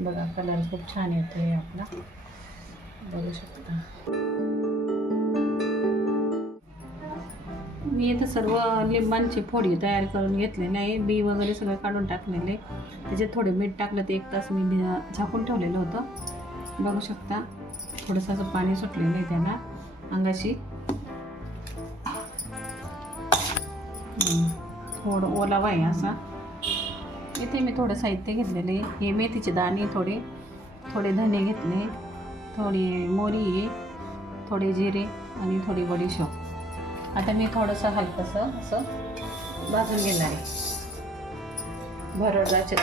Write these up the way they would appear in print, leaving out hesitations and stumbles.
बघा कलर खूप छान येतोय आपला, बघू शकता। मी इथं सर्व लिंबांची फोडी तयार करून घेतलेली आहे, बी वगैरे सगळं काढून टाकलेले। त्याच्यात थोडे मीठ टाकलं, ते 1 तास मी झाकून ठेवलेलं होतं। बघू शकता थोडंसं असं पाणी सुटलेलं आहे त्याला अंगाशी, थोडं ओलावा आहे असा। इथे मी थोडं साहित्य घेतलेले, हे मेथीचे दाणे थोडे धने घेतले, थोडी मोहरी आहे, थोडे जिरे आणि थोडी बडीशेप। आता मी थोडंसं हलकंसं असं भाजून घेणार आहे, भरडाच्या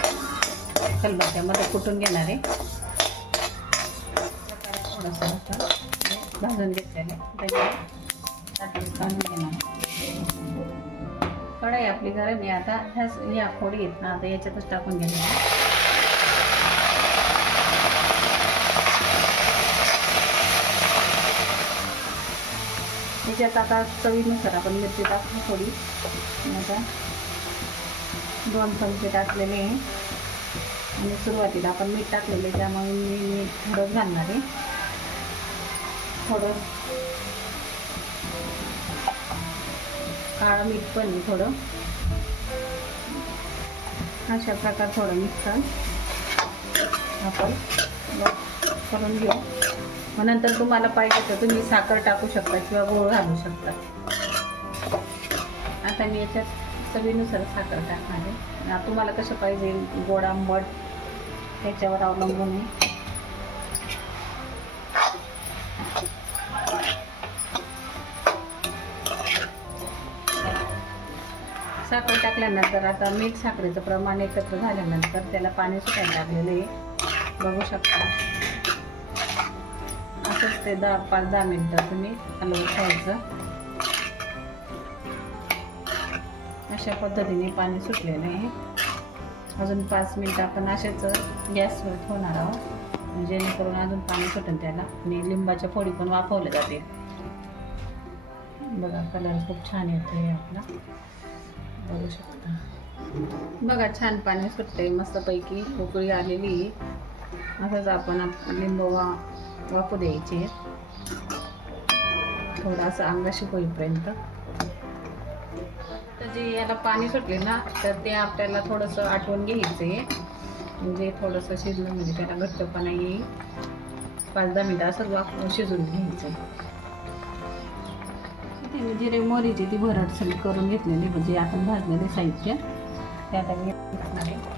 खलबत्त्यामध्ये कुटून घेणार आहे। थोडंसं भाजून घेतलेलं काढून घेणार। कढई आपली गरम आहे, आता ह्या फोडी आहेत ना, आता याच्यातच टाकून घेणार। याच्यात आता चवीनुसार आपण मिरची टाकू थोडी, आता 2 चमचे टाकलेले आहे आणि सुरुवातीला आपण मीठ टाकलेले, त्यामुळे मी मीठ थोडं घालणार आहे। थोडं काळं मीठ पण आहे थोडं, अशा प्रकारे थोडं मिक्स आपण करून घेऊ। मग नंतर तुम्हाला पाहिजे तर तुम्ही साखर टाकू शकता किंवा गूळ घालू शकता। आता मी याच्यात चवीनुसार साखर टाकणार आहे, तुम्हाला कसं पाहिजे गोड आंबट त्याच्यावर अवलंबून आहे। साखर टाकल्यानंतर आता मीठ साखरेचं प्रमाण एकत्र झाल्यानंतर त्याला पाणी सुटायला लागलेलं आहे, बघू शकता। असंच ते 5-10 मिनिटं तुम्ही हलवून ठेवायचं। अशा पद्धतीने पाणी सुटलेलं आहे। अजून 5 मिनिटं आपण असेच गॅसवर ठेवणार आहोत, जेणेकरून अजून पाणी सुटेल त्याला आणि लिंबाच्या फोडी पण वाफवल्या जाते। बघा कलर खूप छान येतोय आपला, बघू शकता। बघा छान पाणी सुटते, मस्तपैकी उकळी आलेली। असंच आपण लिंबू वाफू द्यायचे थोडासा अंगाशी होईपर्यंत। तर जे याला पाणी सुटले ना, तर ते आपल्याला थोडंसं आटवून घ्यायचं आहे, म्हणजे थोडंसं शिजलं म्हणजे त्याला घट्टपणा येईल। 5-10 मिनिटं असंच शिजून घ्यायचं। इथे जिरे मोहरीची ती भरड सगळी करून घेतलेली, म्हणजे आपण भाजलेले साहित्य त्यात मी टाकणार आहे।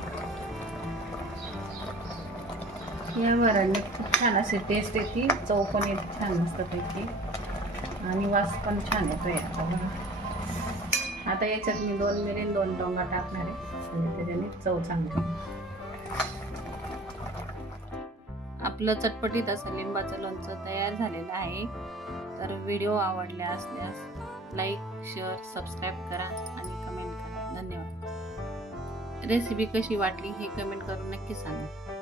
या भरडने खूप छान असे टेस्ट येते, चव पण येते छान मस्तपैकी आणि वास पण छान येतो याचा। आता याच्यात मी 2 मिरी 2 लवंगा टाकणार आहे, म्हणजे त्याच्याने चव चांगली। आपलं चटपटीत असं लिंबाचं लोणचं तयार झालेलं आहे। तर व्हिडिओ आवडला असल्यास लाईक, शेअर, सबस्क्राईब करा आणि कमेंट करा। धन्यवाद। रेसिपी कशी वाटली हे कमेंट करून नक्की सांगा।